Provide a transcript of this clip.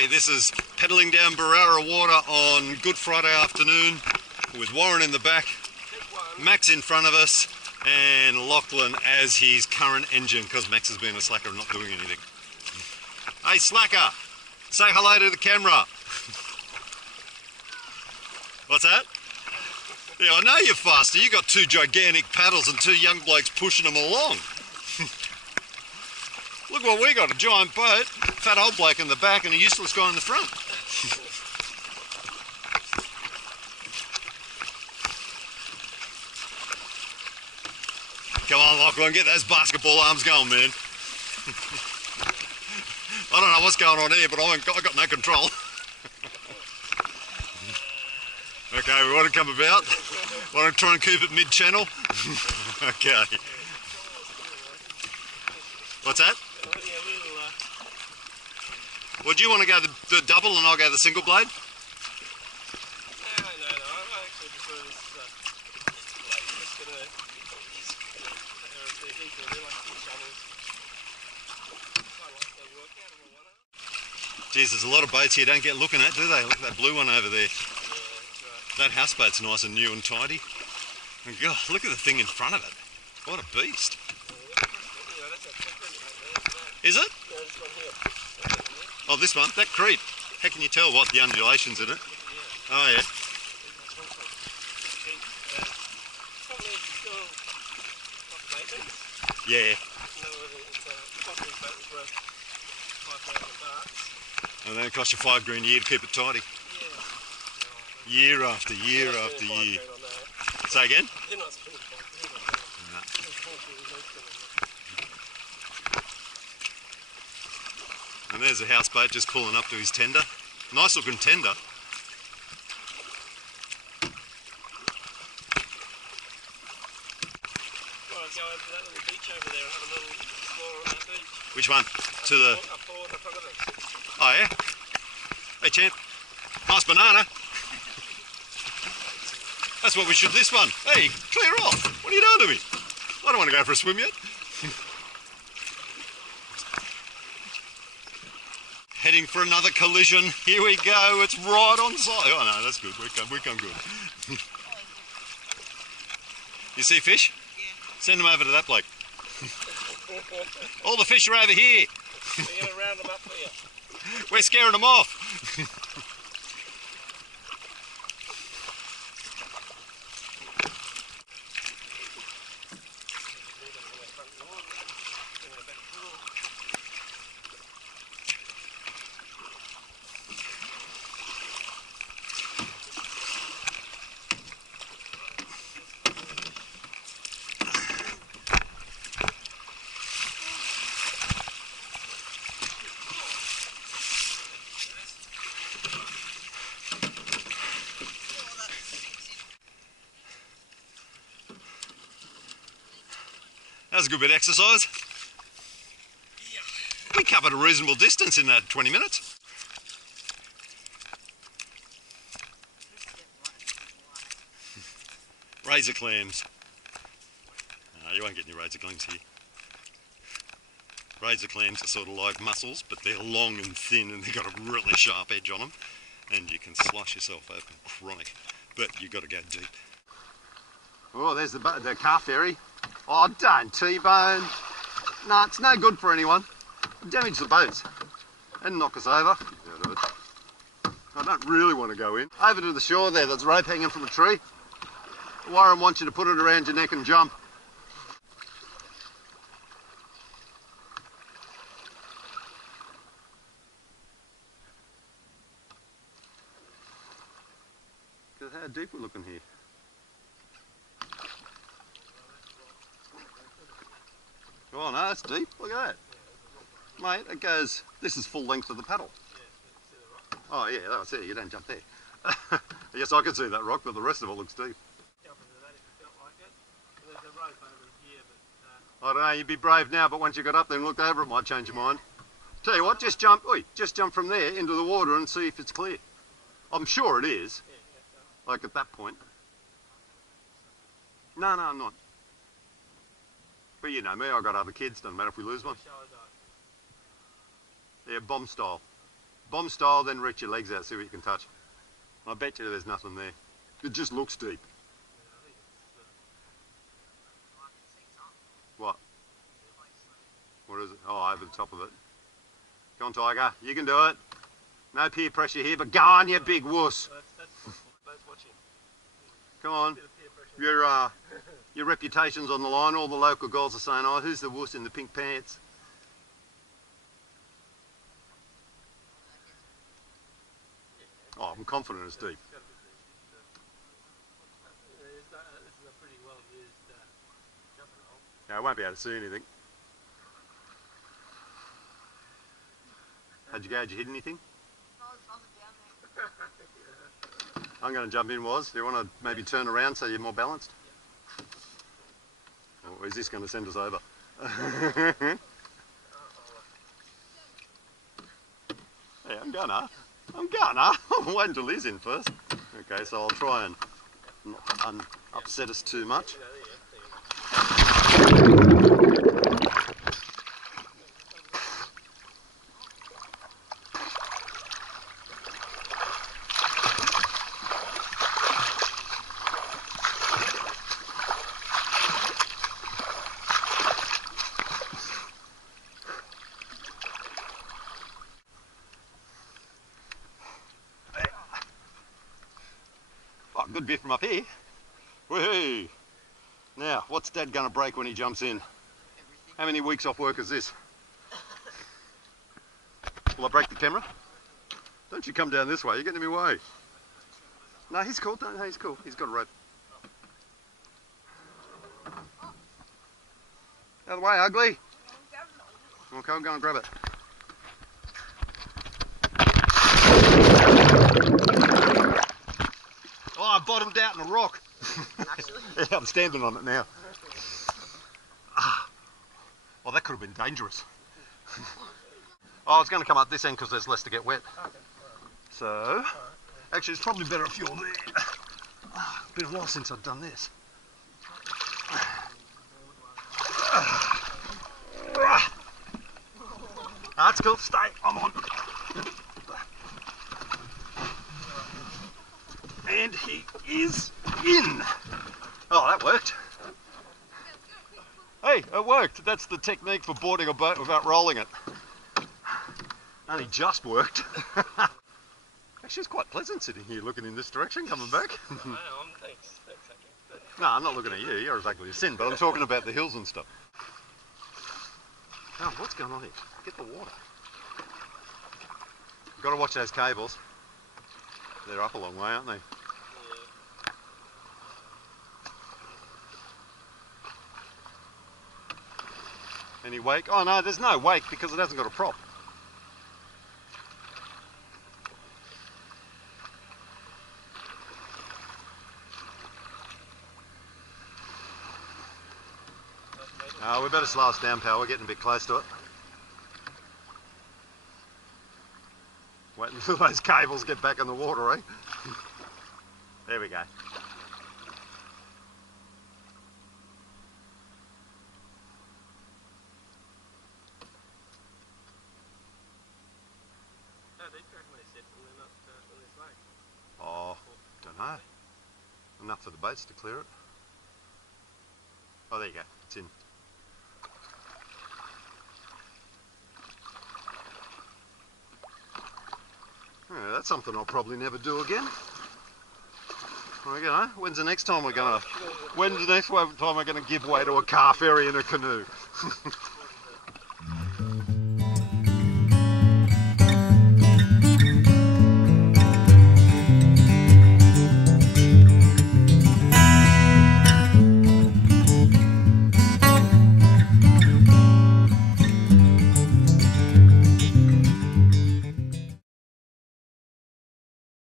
Okay, this is pedalling down Berowra water on Good Friday afternoon with Warren in the back, Max in front of us, and Lachlan as his current engine because Max has been a slacker and not doing anything. Hey slacker, say hello to the camera. What's that? Yeah, I know you're faster. You got two gigantic paddles and two young blokes pushing them along. Look what we got, a giant boat, fat old bloke in the back and a useless guy in the front. Come on Lachlan, get those basketball arms going, man. I don't know what's going on here, but I got no control. Okay, we want to come about. Want to try and keep it mid-channel? Okay. What's that? Well, do you want to go the double and I'll go the single blade? No, I actually prefer this blade. Just gonna Geez, there's a lot of boats here you don't get looking at, do they? Look at that blue one over there. Yeah, that's right. That houseboat's nice and new and tidy. And God, look at the thing in front of it. What a beast. Is it? Yeah, this one here. Oh, this one? That creep. How can you tell what the undulation's in it? Oh, yeah. Yeah. And then it costs you $5 grand a year to keep it tidy. Year after year after year. Say again? And there's a houseboat just pulling up to his tender. Nice looking tender. Which one? To the... Oh yeah? Hey champ, nice banana. That's what we should this one. Hey, clear off. What are you doing to me? I don't want to go for a swim yet. Heading for another collision. Here we go. It's right on side. Oh no, that's good. We come good. You see fish? Yeah. Send them over to that bloke. All the fish are over here. We're going to round them up for you. We're scaring them off. That was a good bit of exercise. We covered a reasonable distance in that 20 minutes. Razor clams. No, you won't get any razor clams here. Razor clams are sort of like mussels, but they're long and thin and they've got a really sharp edge on them. And you can slice yourself open chronic, but you've got to go deep. Oh, there's the car ferry. Oh, don't T-bone. No, it's no good for anyone. Damage the boats and knock us over. I don't really want to go in. Over to the shore there, there's a rope hanging from a tree. Warren wants you to put it around your neck and jump. Look at how deep we're looking here. Oh no, it's deep. Look at that. Mate, it goes, this is full length of the paddle. Oh yeah, that's it, you don't jump there. Yes, I can see that rock, but the rest of it looks deep. I don't know, you'd be brave now, but once you got up there and looked over, it might change your mind. Tell you what, just jump from there into the water and see if it's clear. I'm sure it is, like at that point. No, I'm not. But you know me, I've got other kids, doesn't matter if we lose one. Yeah, bomb style. Bomb style, then reach your legs out, see what you can touch. I bet you there's nothing there. It just looks deep. What? What is it? Oh, over the top of it. Come on, Tiger, you can do it. No peer pressure here, but go on, you big wuss. Come on. Your reputation's on the line. All the local girls are saying, oh, who's the wuss in the pink pants? Oh, I'm confident it's deep. Yeah, I won't be able to see anything. How'd you go? Did you hit anything? I'm going to jump in, Woz. Do you want to maybe turn around so you're more balanced? Or is this going to send us over? Yeah, I'm gonna. I'm waiting until he's in first. Okay, so I'll try and not upset us too much. Good bit from up here. Woohoo! Now, what's Dad going to break when he jumps in? Everything. How many weeks off work is this? Will I break the camera? Don't you come down this way, you're getting in my way. No, he's cool, no, he's cool. He's got a rope. Out of the way, ugly. Okay, I'll go and grab it. Oh, I bottomed out in a rock. Actually? Yeah, I'm standing on it now. Oh, that could have been dangerous. Oh, it's going to come up this end because there's less to get wet. Okay. So, actually it's probably better if you're there. Been a while since I've done this. That's cool, stay, I'm on. And he is in. Oh, that worked. Hey, it worked. That's the technique for boarding a boat without rolling it. Only just worked. Actually, it's quite pleasant sitting here looking in this direction, coming back. Thanks. No, I'm not looking at you. You're as ugly as sin, but I'm talking about the hills and stuff. Oh, what's going on here? Get the water. Got to watch those cables. They're up a long way, aren't they? Any wake? Oh no, there's no wake because it hasn't got a prop. We better slow us down, pal. We're getting a bit close to it. Wait until those cables get back in the water, eh? There we go. Oh, don't know. Enough for the boats to clear it. Oh, there you go. It's in. Yeah, that's something I'll probably never do again. Well, you know, when's the next time we're gonna give way to a car ferry in a canoe?